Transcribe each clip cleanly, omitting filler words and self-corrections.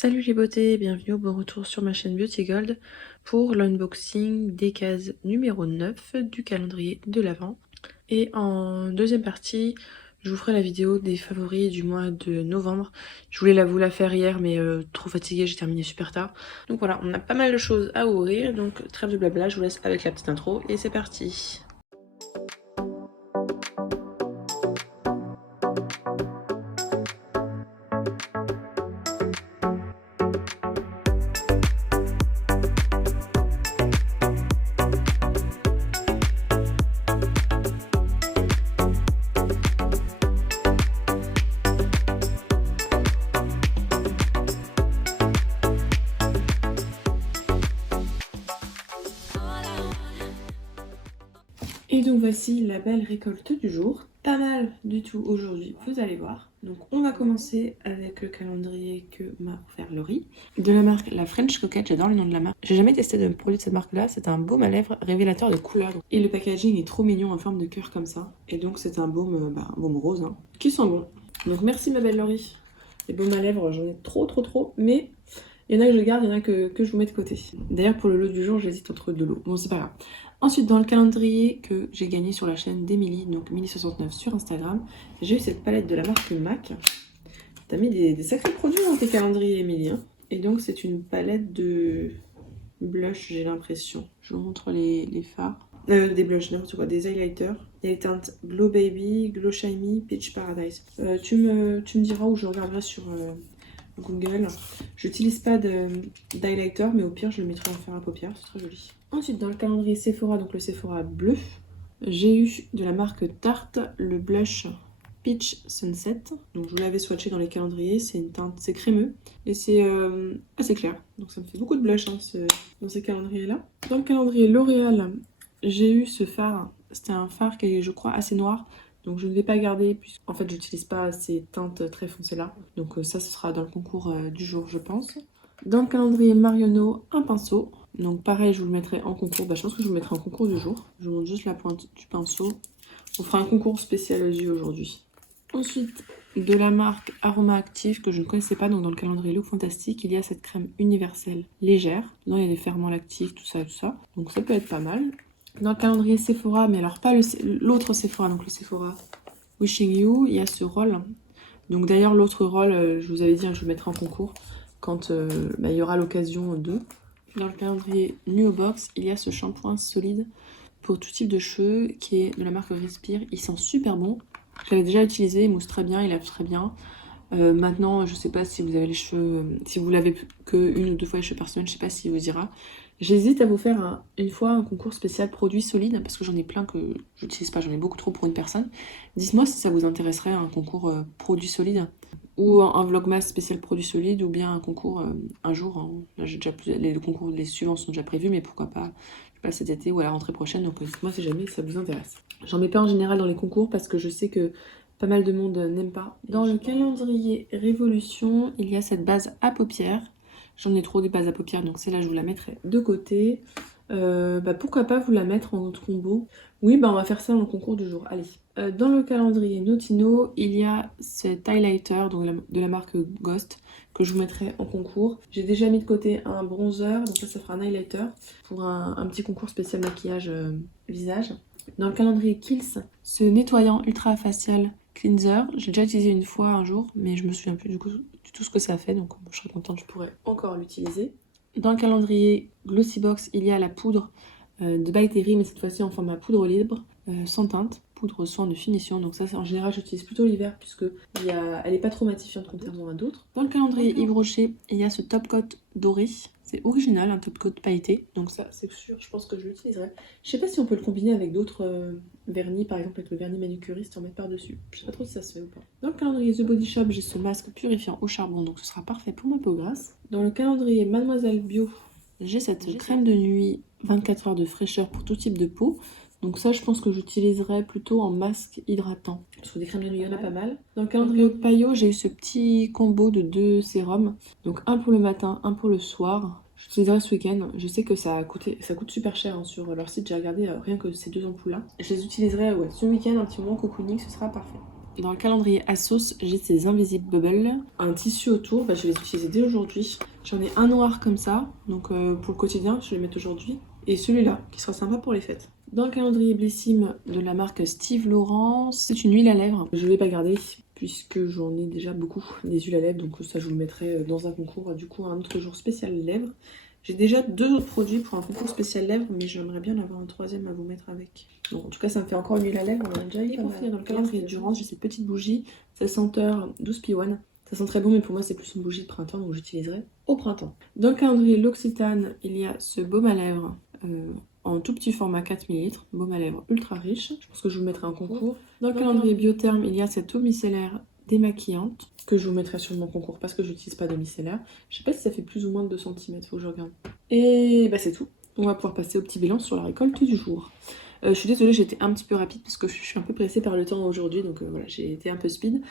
Salut les beautés, bienvenue au bon retour sur ma chaîne Beauty Gold pour l'unboxing des cases numéro 9 du calendrier de l'Avent. Et en deuxième partie, je vous ferai la vidéo des favoris du mois de novembre. Je voulais vous la faire hier mais trop fatiguée, j'ai terminé super tard. Donc voilà, on a pas mal de choses à ouvrir, donc trêve de blabla, je vous laisse avec la petite intro et c'est parti. Et donc voici la belle récolte du jour. Pas mal du tout aujourd'hui, vous allez voir. Donc on va commencer avec le calendrier que m'a offert Laurie. De la marque La French Coquette, j'adore le nom de la marque. J'ai jamais testé de produit de cette marque-là, c'est un baume à lèvres révélateur de couleurs. Et le packaging est trop mignon en forme de cœur comme ça. Et donc c'est un baume, un baume rose, hein, qui sent bon. Donc merci ma belle Laurie. Les baumes à lèvres, j'en ai trop, mais... il y en a que je garde, il y en a que je vous mets de côté. D'ailleurs, pour le lot du jour, j'hésite entre deux lots. Bon, c'est pas grave. Ensuite, dans le calendrier que j'ai gagné sur la chaîne d'Emily, donc Emily69 sur Instagram, j'ai eu cette palette de la marque MAC. T'as mis des sacrés produits dans tes calendriers, Emily. Hein. Et donc, c'est une palette de blush, j'ai l'impression. Je vous montre les fards. Des blushs, n'importe quoi, des highlighters. Il y a les teintes Glow Baby, Glow Shiny, Peach Paradise. Tu me diras où je regarderai sur... Google. J'utilise pas d'highlighter, mais au pire, je le mettrai en fer à paupières, c'est très joli. Ensuite, dans le calendrier Sephora, donc le Sephora bleu, j'ai eu de la marque Tarte le blush Peach Sunset. Donc, je vous l'avais swatché dans les calendriers, c'est une teinte, c'est crémeux et c'est assez clair. Donc, ça me fait beaucoup de blush hein, dans ces calendriers-là. Dans le calendrier L'Oréal, j'ai eu ce fard. C'était un fard qui est, je crois, assez noir. Donc je ne vais pas garder puisqu'en fait j'utilise pas ces teintes très foncées là. Donc ça ce sera dans le concours du jour je pense. Dans le calendrier Marionneau, un pinceau. Donc pareil je vous le mettrai en concours. Je pense que je vous le mettrai en concours du jour. Je vous montre juste la pointe du pinceau. On fera un concours spécial aux yeux aujourd'hui. Ensuite de la marque Aroma Active que je ne connaissais pas. Donc dans le calendrier Look Fantastique il y a cette crème universelle légère. Dedans il y a des ferments lactifs tout ça. Donc ça peut être pas mal. Dans le calendrier Sephora, mais alors pas l'autre Sephora, donc le Sephora Wishing You, il y a ce rôle. Donc d'ailleurs l'autre rôle, je vous avais dit, hein, je le mettrai en concours quand il y aura l'occasion d'eux. Dans le calendrier Nuo Box, il y a ce shampoing solide pour tout type de cheveux qui est de la marque Respire. Il sent super bon. Je l'avais déjà utilisé, il mousse très bien, il lave très bien. Maintenant, je sais pas si vous avez les cheveux, si vous lavez que une ou deux fois les cheveux par semaine, je sais pas si vous ira. J'hésite à vous faire une fois un concours spécial produits solides parce que j'en ai plein que j'utilise pas, j'en ai beaucoup trop pour une personne. Dites-moi si ça vous intéresserait un concours produits solides ou un vlogmas spécial produits solides ou bien un concours un jour. Hein. Là, j'ai déjà les concours, les suivants sont déjà prévus, mais pourquoi pas, je sais pas, cet été ou à la rentrée prochaine. Donc dites-moi si jamais ça vous intéresse. J'en mets pas en général dans les concours parce que je sais que pas mal de monde n'aime pas. Dans le calendrier Révolution, il y a cette base à paupières. J'en ai trop des bases à paupières, donc celle-là, je vous la mettrai de côté. Pourquoi pas vous la mettre en combo. Oui, on va faire ça dans le concours du jour. Allez. Dans le calendrier Notino, il y a cet highlighter donc de la marque Ghost que je vous mettrai en concours. J'ai déjà mis de côté un bronzer, donc ça fera un highlighter pour un petit concours spécial maquillage visage. Dans le calendrier Kiehl's, ce nettoyant ultra facial cleanser, j'ai déjà utilisé une fois un jour, mais je me souviens plus du tout ce que ça a fait, donc je serais contente, je pourrais encore l'utiliser. Dans le calendrier Glossybox, il y a la poudre de By Terry, mais cette fois-ci en format poudre libre, sans teinte, poudre soin de finition. Donc ça, en général, j'utilise plutôt l'hiver puisque elle n'est pas trop matifiante contrairement à d'autres. Dans le calendrier Yves Rocher, il y a ce top coat doré. C'est original, un top coat pailleté. Donc ça, c'est sûr, je pense que je l'utiliserai. Je sais pas si on peut le combiner avec d'autres vernis, par exemple avec le vernis manucuriste, en mettre par-dessus. Je sais pas trop si ça se fait ou pas. Dans le calendrier The Body Shop, j'ai ce masque purifiant au charbon, donc ce sera parfait pour ma peau grasse. Dans le calendrier Mademoiselle Bio, j'ai cette crème de nuit 24 heures de fraîcheur pour tout type de peau. Donc ça, je pense que j'utiliserai plutôt en masque hydratant. Parce que des crèmes de nuit, il y en a pas mal. Dans le calendrier Paillot, j'ai eu ce petit combo de 2 sérums. Donc un pour le matin, un pour le soir. J'utiliserai ce week-end. Je sais que ça coûte super cher hein, sur leur site. J'ai regardé rien que ces 2 ampoules-là. Je les utiliserai ce week-end, un petit moment cocooning, ce sera parfait. Dans le calendrier ASOS, j'ai ces Invisible Bubble. Un tissu autour, je vais les utiliser dès aujourd'hui. J'en ai un noir comme ça, donc pour le quotidien, je vais les mettre aujourd'hui. Et celui-là, qui sera sympa pour les fêtes. Dans le calendrier Blissim de la marque Steve Laurent, c'est une huile à lèvres. Je ne l'ai pas gardée puisque j'en ai déjà beaucoup des huiles à lèvres, donc ça je vous le mettrai dans un concours, du coup un autre jour spécial lèvres. J'ai déjà 2 autres produits pour un concours spécial lèvres, mais j'aimerais bien en avoir un troisième à vous mettre avec. Bon, en tout cas, ça me fait encore une huile à lèvres, on en a déjà eu. Et pour finir, dans le calendrier Durance, j'ai cette petite bougie, sa senteur 12P1. Ça sent très bon, mais pour moi, c'est plus une bougie de printemps, donc j'utiliserai au printemps. Dans le calendrier L'Occitane, il y a ce baume à lèvres en tout petit format 4 ml, baume à lèvres ultra riche. Je pense que je vous mettrai en concours. Dans le calendrier Biotherme, il y a cette eau micellaire démaquillante que je vous mettrai sur mon concours parce que je n'utilise pas de micellaire. Je sais pas si ça fait plus ou moins de 2 cm, faut que je regarde. Et c'est tout. On va pouvoir passer au petit bilan sur la récolte du jour. Je suis désolée, j'ai été un petit peu rapide parce que je suis un peu pressée par le temps aujourd'hui, donc voilà, j'ai été un peu speed.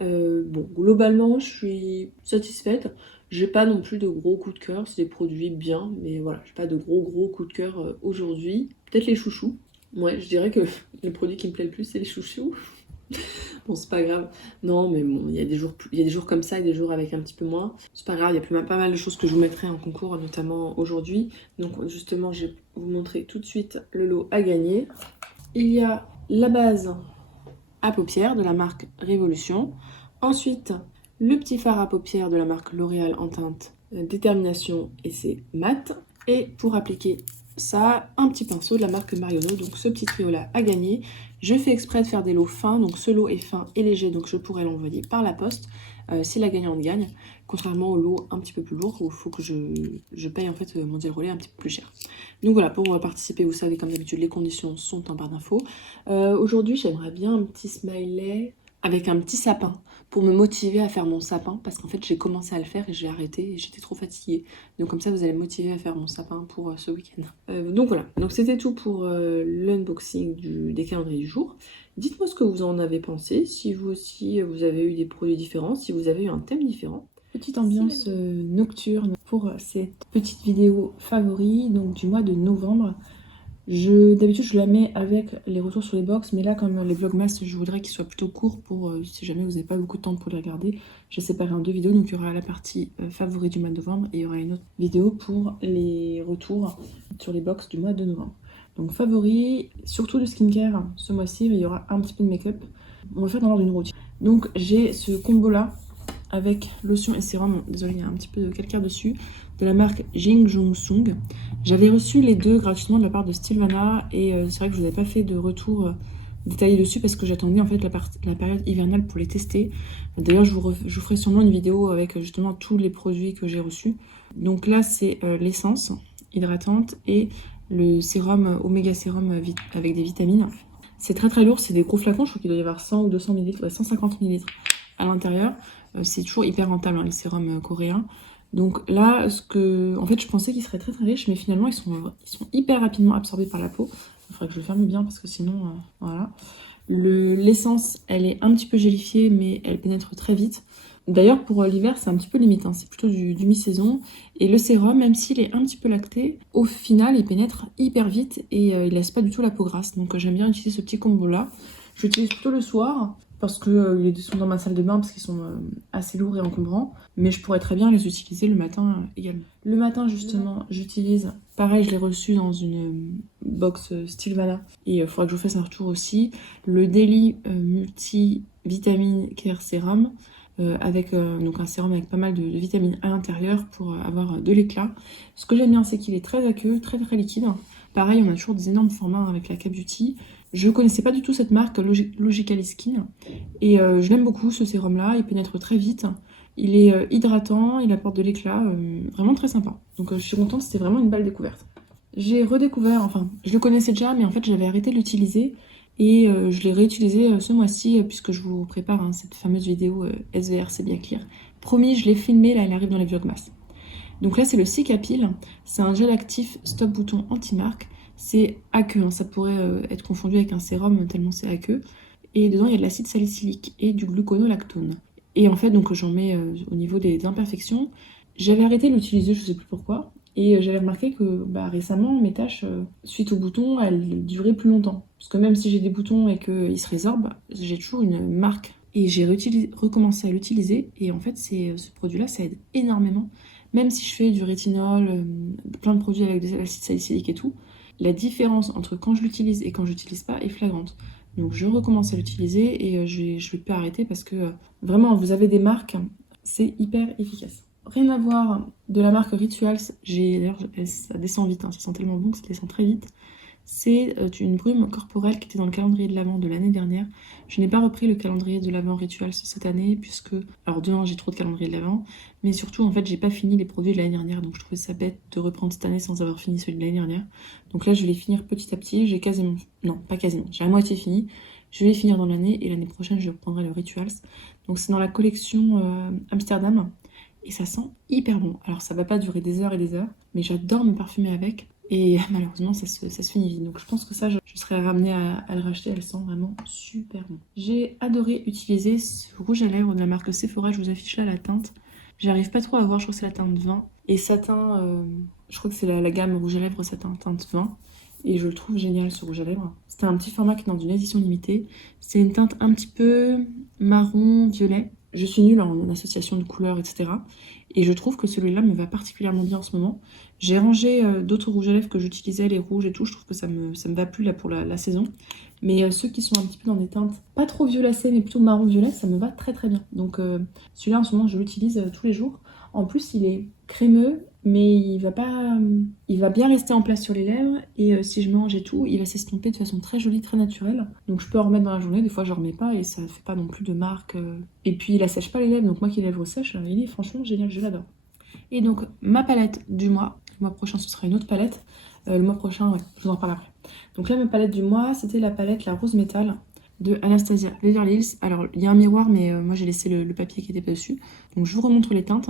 Bon, globalement, je suis satisfaite. J'ai pas non plus de gros coups de cœur, c'est des produits bien, mais voilà, j'ai pas de gros coups de cœur aujourd'hui. Peut-être les chouchous. Ouais, je dirais que le produit qui me plaît le plus, c'est les chouchous. Bon, c'est pas grave. Non, mais bon, il y a des jours comme ça et des jours avec un petit peu moins. C'est pas grave, il y a pas mal de choses que je vous mettrai en concours, notamment aujourd'hui. Donc justement, je vais vous montrer tout de suite le lot à gagner. Il y a la base à paupières de la marque Révolution. Ensuite, le petit fard à paupières de la marque L'Oréal en teinte Détermination et c'est mat. Et pour appliquer ça, un petit pinceau de la marque Marionneau. Donc ce petit trio là à gagner. Je fais exprès de faire des lots fins, donc ce lot est fin et léger, donc je pourrais l'envoyer par la poste si la gagnante gagne, contrairement au lot un petit peu plus lourd où il faut que je paye en fait mon deal relais un petit peu plus cher. Donc voilà, pour participer, vous savez comme d'habitude, les conditions sont en barre d'infos. Aujourd'hui, j'aimerais bien un petit smiley avec un petit sapin pour me motiver à faire mon sapin parce qu'en fait j'ai commencé à le faire et j'ai arrêté et j'étais trop fatiguée. Donc comme ça vous allez me motiver à faire mon sapin pour ce week-end. Donc voilà, donc c'était tout pour l'unboxing des calendriers du jour. Dites-moi ce que vous en avez pensé, si vous aussi vous avez eu des produits différents, si vous avez eu un thème différent. Petite ambiance nocturne pour cette petite vidéo favori donc du mois de novembre. D'habitude je la mets avec les retours sur les box, mais là comme les vlogmas je voudrais qu'ils soient plutôt courts pour si jamais vous n'avez pas beaucoup de temps pour les regarder, j'ai séparé en 2 vidéos, donc il y aura la partie favori du mois de novembre et il y aura une autre vidéo pour les retours sur les box du mois de novembre. Donc favori, surtout de skincare ce mois-ci, mais il y aura un petit peu de make-up. On va faire dans l'ordre d'une routine. Donc j'ai ce combo là avec lotion et sérum, désolé il y a un petit peu de calcaire dessus, de la marque Jing Jong Sung. J'avais reçu les 2 gratuitement de la part de Stilvana et c'est vrai que je vous avais pas fait de retour détaillé dessus parce que j'attendais en fait la période hivernale pour les tester. D'ailleurs je vous ferai sûrement une vidéo avec justement tous les produits que j'ai reçus. Donc là c'est l'essence hydratante et le sérum Oméga Sérum avec des vitamines. C'est très lourd, c'est des gros flacons, je crois qu'il doit y avoir 100 ou 200 ml, ouais, 150 ml à l'intérieur. C'est toujours hyper rentable les sérums coréens. Donc là, en fait, je pensais qu'ils seraient très riches, mais finalement, ils sont hyper rapidement absorbés par la peau. Il faudrait que je le ferme bien parce que sinon, voilà. L'essence, elle est un petit peu gélifiée, mais elle pénètre très vite. D'ailleurs, pour l'hiver, c'est un petit peu limite, hein. C'est plutôt du mi-saison. Et le sérum, même s'il est un petit peu lacté, au final, il pénètre hyper vite et il laisse pas du tout la peau grasse. Donc j'aime bien utiliser ce petit combo-là. Je l'utilise plutôt le soir parce qu'ils sont dans ma salle de bain parce qu'ils sont assez lourds et encombrants. Mais je pourrais très bien les utiliser le matin également. Le matin, justement, j'utilise... Pareil, je l'ai reçu dans une box Stilvana. Et il faudra que je vous fasse un retour aussi. Le Daily Multi-Vitamine Care Serum. Avec donc un sérum avec pas mal de vitamines à l'intérieur pour avoir de l'éclat. Ce que j'aime bien, c'est qu'il est très aqueux, très liquide. Pareil, on a toujours des énormes formats avec la Cap Beauty. Je connaissais pas du tout cette marque Logically Skin et je l'aime beaucoup ce sérum là, il pénètre très vite. Il est hydratant, il apporte de l'éclat, vraiment très sympa. Donc je suis contente, c'était vraiment une belle découverte. J'ai redécouvert, enfin je le connaissais déjà mais en fait j'avais arrêté de l'utiliser. Et je l'ai réutilisé ce mois-ci puisque je vous prépare cette fameuse vidéo SVR, c'est bien clair. Promis, je l'ai filmé, là elle arrive dans les vlogmas. Donc là c'est le Cicapil, c'est un gel actif stop bouton anti-marque. C'est aqueux, hein. Ça pourrait être confondu avec un sérum tellement c'est aqueux. Et dedans il y a de l'acide salicylique et du gluconolactone. Et en fait donc j'en mets au niveau des imperfections. J'avais arrêté de l'utiliser, je sais plus pourquoi. Et j'avais remarqué que récemment, mes taches, suite aux boutons, elles duraient plus longtemps. Parce que même si j'ai des boutons et qu'ils se résorbent, j'ai toujours une marque. Et j'ai recommencé à l'utiliser. Et en fait, ce produit-là, ça aide énormément. Même si je fais du rétinol, plein de produits avec de l'acide salicylique et tout, la différence entre quand je l'utilise et quand je l'utilise pas est flagrante. Donc je recommence à l'utiliser et je vais pas arrêter parce que vraiment, vous avez des marques, c'est hyper efficace. Rien à voir de la marque Rituals, d'ailleurs ça descend vite, hein, ça sent tellement bon que ça descend très vite. C'est une brume corporelle qui était dans le calendrier de l'Avent de l'année dernière. Je n'ai pas repris le calendrier de l'Avent Rituals cette année puisque, alors de un, j'ai trop de calendrier de l'Avent, mais surtout en fait j'ai pas fini les produits de l'année dernière, donc je trouvais ça bête de reprendre cette année sans avoir fini celui de l'année dernière. Donc là je vais les finir petit à petit, j'ai quasiment, non pas quasiment, j'ai à moitié fini. Je vais les finir dans l'année et l'année prochaine je reprendrai le Rituals. Donc c'est dans la collection Amsterdam et ça sent hyper bon. Alors ça va pas durer des heures et des heures, mais j'adore me parfumer avec. Et malheureusement, ça se finit vite. Donc je pense que ça, je serais ramenée à le racheter. Elle sent vraiment super bon. J'ai adoré utiliser ce rouge à lèvres de la marque Sephora. Je vous affiche là la teinte. J'arrive pas trop à voir, je crois que c'est la teinte 20. Et satin, je crois que c'est la gamme rouge à lèvres satin teinte 20. Et je le trouve génial ce rouge à lèvres. C'était un petit format qui est dans une édition limitée. C'est une teinte un petit peu marron-violet. Je suis nulle en association de couleurs, etc. Et je trouve que celui-là me va particulièrement bien en ce moment. J'ai rangé d'autres rouges à lèvres que j'utilisais, les rouges et tout. Je trouve que ça me va plus là pour la saison. Mais ceux qui sont un petit peu dans des teintes pas trop violacées, mais plutôt marron-violet, ça me va très très bien. Donc celui-là en ce moment, je l'utilise tous les jours. En plus, il est crémeux, mais il va bien rester en place sur les lèvres. Et si je mange et tout, il va s'estomper de façon très jolie, très naturelle. Donc je peux en remettre dans la journée. Des fois, je ne remets pas et ça ne fait pas non plus de marque. Et puis, il assèche pas les lèvres. Donc moi qui ai les lèvres sèches, il est franchement génial, je l'adore. Et donc, ma palette du mois. Le mois prochain, ce sera une autre palette. Le mois prochain, ouais, je vous en parle après. Donc là, ma palette du mois, c'était la palette La Rose Métal de Anastasia Beverly Hills. Alors, il y a un miroir, mais moi, j'ai laissé le papier qui était pas dessus. Donc, je vous remontre les teintes.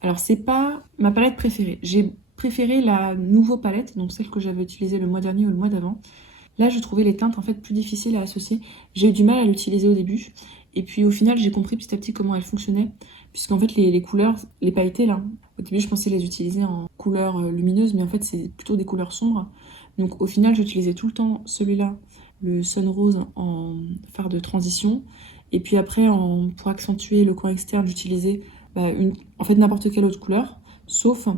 Alors, c'est pas ma palette préférée. J'ai préféré la nouveau palette, donc celle que j'avais utilisée le mois dernier ou le mois d'avant. Là, je trouvais les teintes en fait plus difficiles à associer. J'ai eu du mal à l'utiliser au début. Et puis au final, j'ai compris petit à petit comment elle fonctionnait. Puisqu'en fait, les couleurs, les pailletés là, au début, je pensais les utiliser en couleurs lumineuses, mais en fait, c'est plutôt des couleurs sombres. Donc au final, j'utilisais tout le temps celui-là, le Sun Rose en fard de transition. Et puis après, pour accentuer le coin externe, j'utilisais en fait n'importe quelle autre couleur, sauf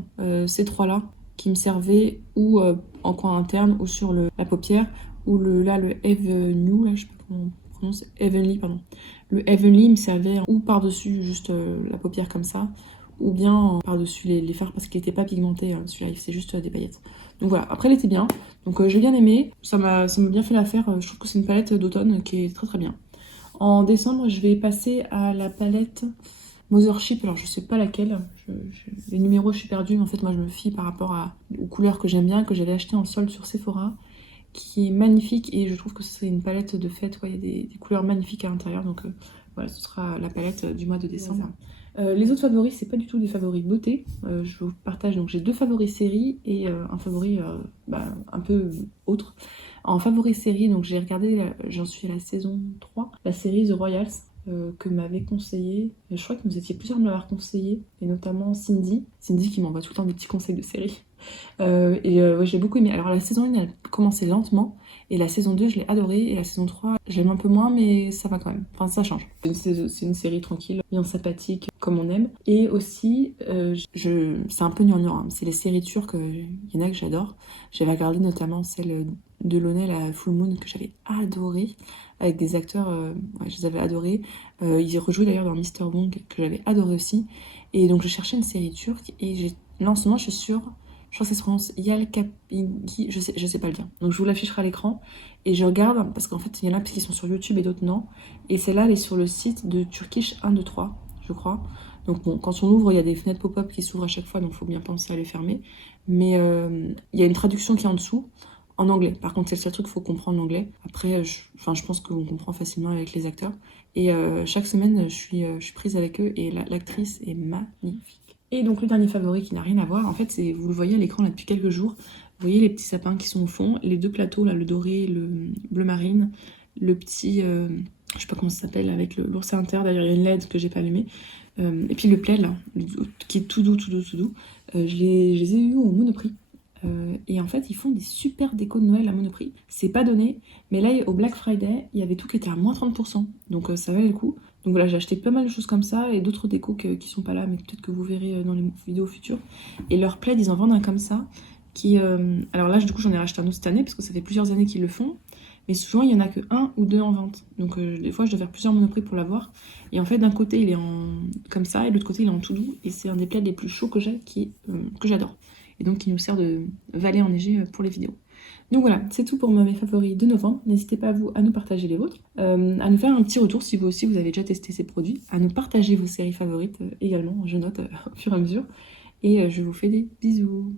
ces trois-là qui me servaient ou en coin interne ou sur la paupière, ou le Heavenly, là je sais pas comment on prononce, Heavenly, pardon. Le Heavenly me servait ou par-dessus juste la paupière comme ça, ou bien par-dessus les fards parce qu'il n'était pas pigmenté, hein, celui-là c'est juste des paillettes. Donc voilà, après elle était bien, donc j'ai bien aimé, ça m'a bien fait l'affaire, je trouve que c'est une palette d'automne qui est très très bien. En décembre, je vais passer à la palette Mothership, alors je sais pas laquelle, les numéros je suis perdue, mais en fait moi je me fie par rapport aux couleurs que j'aime bien, que j'avais acheté en solde sur Sephora, qui est magnifique et je trouve que c'est une palette de fête, il y a des couleurs magnifiques à l'intérieur, donc voilà, ce sera la palette du mois de décembre. Les autres favoris, c'est pas du tout des favoris beauté, je vous partage, donc j'ai 2 favoris série et un favori un peu autre. En favoris série, donc j'ai regardé, j'en suis à la saison 3, la série The Royals, que m'avait conseillé, je crois que vous étiez plusieurs à me l'avoir conseillé, et notamment Cindy qui m'envoie tout le temps des petits conseils de séries. Ouais, j'ai beaucoup aimé. Alors la saison 1 elle commençait lentement et la saison 2 je l'ai adorée et la saison 3 je l'aime un peu moins mais ça va quand même, enfin ça change. C'est une série tranquille, bien sympathique comme on aime. Et aussi c'est un peu gnangnan, hein. C'est les séries turques, il y en a que j'adore. J'avais regardé notamment celle de Lonel à Full Moon que j'avais adorée avec des acteurs, ouais, je les avais adorés. Ils rejouaient d'ailleurs dans Mr. Wong que j'avais adoré aussi. Et donc je cherchais une série turque et là en ce moment je suis sur, je crois que ça se prononce Yalkapinki, je sais pas le dire. Donc je vous l'afficherai à l'écran et je regarde parce qu'en fait il y en a qui sont sur YouTube et d'autres non. Et celle-là elle est sur le site de Turkish 123, je crois. Donc bon, quand on ouvre, il y a des fenêtres pop-up qui s'ouvrent à chaque fois, donc il faut bien penser à les fermer. Mais il y a une traduction qui est en dessous, en anglais. Par contre, c'est le seul truc qu'il faut comprendre l'anglais. Après, je pense qu'on comprend facilement avec les acteurs. Et chaque semaine, je suis prise avec eux et l'actrice est magnifique. Et donc le dernier favori qui n'a rien à voir, en fait, c'est, vous le voyez à l'écran là depuis quelques jours, vous voyez les petits sapins qui sont au fond, les 2 plateaux là, le doré, le bleu marine, le petit, je sais pas comment ça s'appelle, avec l'ours à l'intérieur, d'ailleurs il y a une LED que j'ai pas allumée. Et puis le plaid là, qui est tout doux, je les ai eus au Monoprix. Et en fait, ils font des super décos de Noël à Monoprix. C'est pas donné, mais là, au Black Friday, il y avait tout qui était à moins 30%. Donc ça valait le coup. Donc voilà, j'ai acheté pas mal de choses comme ça et d'autres décos qui sont pas là, mais peut-être que vous verrez dans les vidéos futures. Et leur plaid, ils en vendent un comme ça. Alors là, du coup, j'en ai racheté un autre cette année parce que ça fait plusieurs années qu'ils le font. Mais souvent, il y en a que un ou deux en vente. Donc des fois, je dois faire plusieurs Monoprix pour l'avoir. Et en fait, d'un côté, il est comme ça et de l'autre côté, il est en tout doux. Et c'est un des plaids les plus chauds que j'ai, que j'adore. Et donc qui nous sert de valet enneigé pour les vidéos. Donc voilà, c'est tout pour mes favoris de novembre. N'hésitez pas à nous partager les vôtres, à nous faire un petit retour si vous aussi vous avez déjà testé ces produits, à nous partager vos séries favorites également, je note au fur et à mesure. Et je vous fais des bisous.